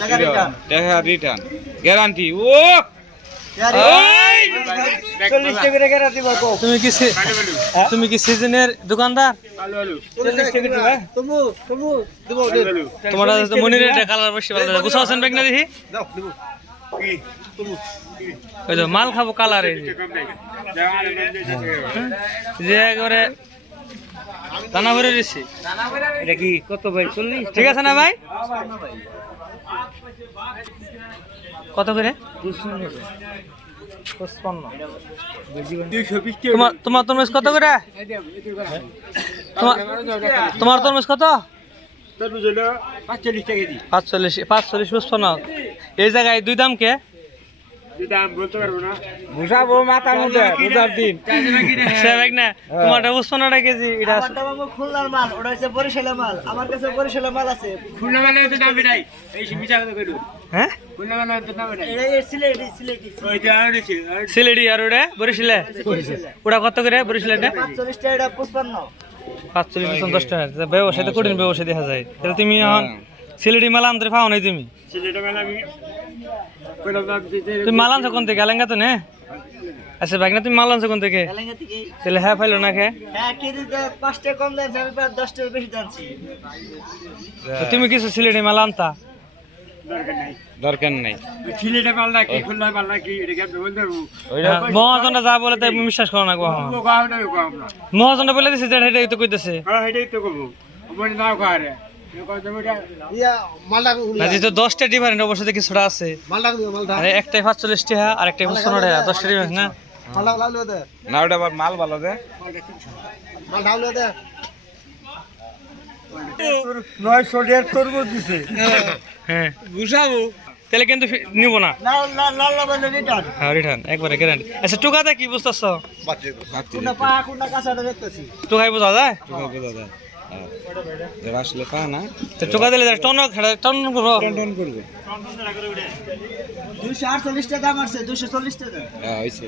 টাকা return guarantee ও তুমি কি সিজনের দোকানদার? তোমার মনির কালার বেশি ভালো বুঝা আছেন ব্যাগ না দেখি ওই তো মাল খাবো কালার যে একবারে দানা ভরে দিচ্ছি। এটা কি কত ভাই? 40 ঠিক আছে না ভাই? কত করে? 55। তোমার তরমুজ কত করে? তোমার তরমুজ কত? 45 55। এই জায়গায় দুই দাম কে? বুঝাবো মাথার মধ্যে বুঝার দিন তোমারটা 55 কেজি। এটা খুলনার মাল, ওটা হচ্ছে বরিশালের মাল। আমার কাছে বরিশালের মাল আছে। খুলনা মালে তো দাবি নাই, এই মিছা কথা কইলো। হ্যাঁ খুলনা মালে তো দাবি নাই, এটা সিলেটি সিলেটি ওই যে আর আছে সিলেটি। আর ওটা বরিশালে ওটা কত করে? বরিশালেটা 45 টাকা, এটা 55। 45 50 টাকা। ব্যবসায় তো কঠিন ব্যবসায় দেখা যায়। তাহলে তুমি এখন সিলেটি মাল আনতে পাও নাই? তুমি সিলেটে মাল আমি কইলাম দাম দিতে। তুমি মাল আনছো কোন থেকে? আলেঙ্গা তো না? আচ্ছা ভাই না, তুমি মাল আনছো কোন থেকে? এলাকা থেকে। তাহলে হ্যাঁ পাইলো না খে? হ্যাঁ, কেজিতে 5 টাকা কম দাম, আমি প্রায় 10 টাকা বেশি দামছি। তুমি কিছু সিলেটি মাল আনতা? দরকার নাই। সিলেটে মাল না কি খুলনা মাল না কি এটা কি বলতে পারবো? মহাজনটা যা বলে তাই বিশ্বাস করো না গো। ও গাওটা কো আমরা। মহাজনটা বলে দিছে যে এটাই তো কইতেছে। হ্যাঁ এটাই তো কইবো। ওমনি নাও কারে। না যে 10টা ডিফারেন্ট অবশ্যই কিছুটা আছে। আরে একটাই 45 টাকা আর একটাই 55 টাকা। 10টা ডিফারেন্ট না? না ওটা আবার মাল ভালো দে। 900 টাকার তরমুজ দিছে। হ্যাঁ বুঝাবো। তাহলে কিন্তু নিব না। লাল বলে রিটার্ন। হ্যাঁ রিটার্ন একবারে গ্যারান্টি। আচ্ছা টুকাতে কি বুঝতাছ? কোনটা পা কোনটা কাঁচাটা দেখতেছি। টুকাই বোঝা যায়? আসলে পা না তো টুকা দিলে টন টন করবো। টন করবে। 248 টাকা দাম আছে, 240 টাকা। হ্যাঁ হইছে।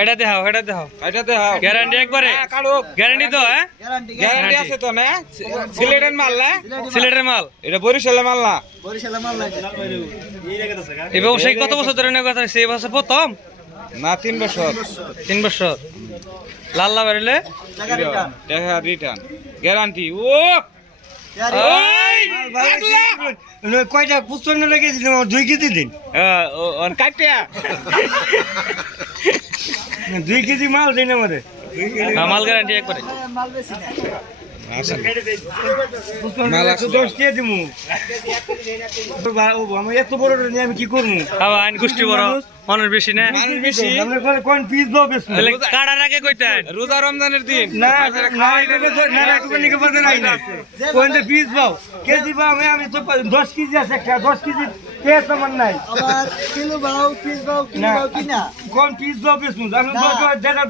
এটা দেখাও, এটা দেখাও। এটা দে হাও গ্যারান্টি একবারে। গ্যারান্টি তো? হ্যাঁ গ্যারান্টি আছে তো না? সিলেটের মাল না? সিলেটের মাল। এটা বরিশালের মাল না? বরিশালের মাল লাগে। এই ব্যবসায়ী কত বছর ধরে নেওয়া কথা? সেই বছর প্রথম না 3 বছর। 3 বছর। লাল্লা বেরোলে টাকা রিটার্ন গ্যারান্টি ও কয়টা পুস্তক রেখেছি 2 কেজি দিন। কাটিয়া 2 কেজি মাল দিন আমাদের। মাল গ্যারান্টি একবারে। মাল বেশি না। মাল আছে 10 কে দিমু। আমি এত বড় নিয়ে আমি কি করবো? খাওয়া আইন গোষ্ঠী বড় মানুষ বেশি না? মানুষ বেশি। আমরা কোন পিস দাও বেশ তাহলে কাটার আগে কইতেন রোজা রমজানের দিন না কোন পিস দাও কেজি পাও আমি তো 10 কেজি আছে একটা 10 কেজি কেস আমার নাই। আবার কিলো বাও, পিস বাও, কিলো বাও কিনা। কোন পিস দাও বেশ আমি 200 টাকা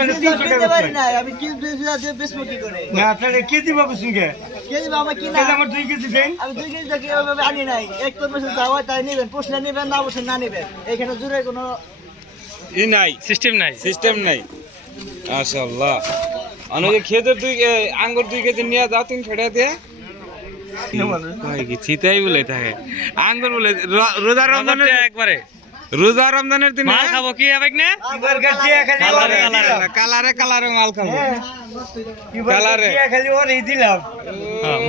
আমি 300 কিনতে টাকা পারি না, আমি কিলো 200 টাকা বেচবো কি করে? না তাহলে কেজি পাবো সঙ্গে কেজি বাও আমার কিনা। আমার 2 কেজি দেন। আমি 2 কেজি থেকে এভাবে আনি নাই। এক তোর বছর যাওয়া তাই নেবেন, পোষলে নেবেন, না বসে না নেবেন। এখানে জুড়ে কোনো ই নাই সিস্টেম নাই। সিস্টেম নাই। মাশাআল্লাহ। অনেকে খেতে আঙ্গুর 2 কেজি নিয়ে যাও 300 টাকা দিয়ে। ভাই কি চিতাই বলে থাকে আঙ্গুর বলে রোজা রমজানের একবারে রোজা রমজানের দিন মাল খাবো কি হবে না? কালারে কালারে মাল খাবো কালারে খালি ওরে দিলাম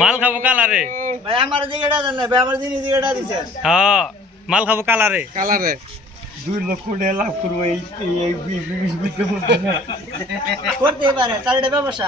মাল খাবো কালারে। ভাই আমার দিকেটা দেন না, ভাই আমার দিকেটা দিছে। হ্যাঁ মাল খাবো কালারে। কালারে 2 লক্ষ টাকা লাভ করবো এই করতে পারে, তার এটা ব্যবসা।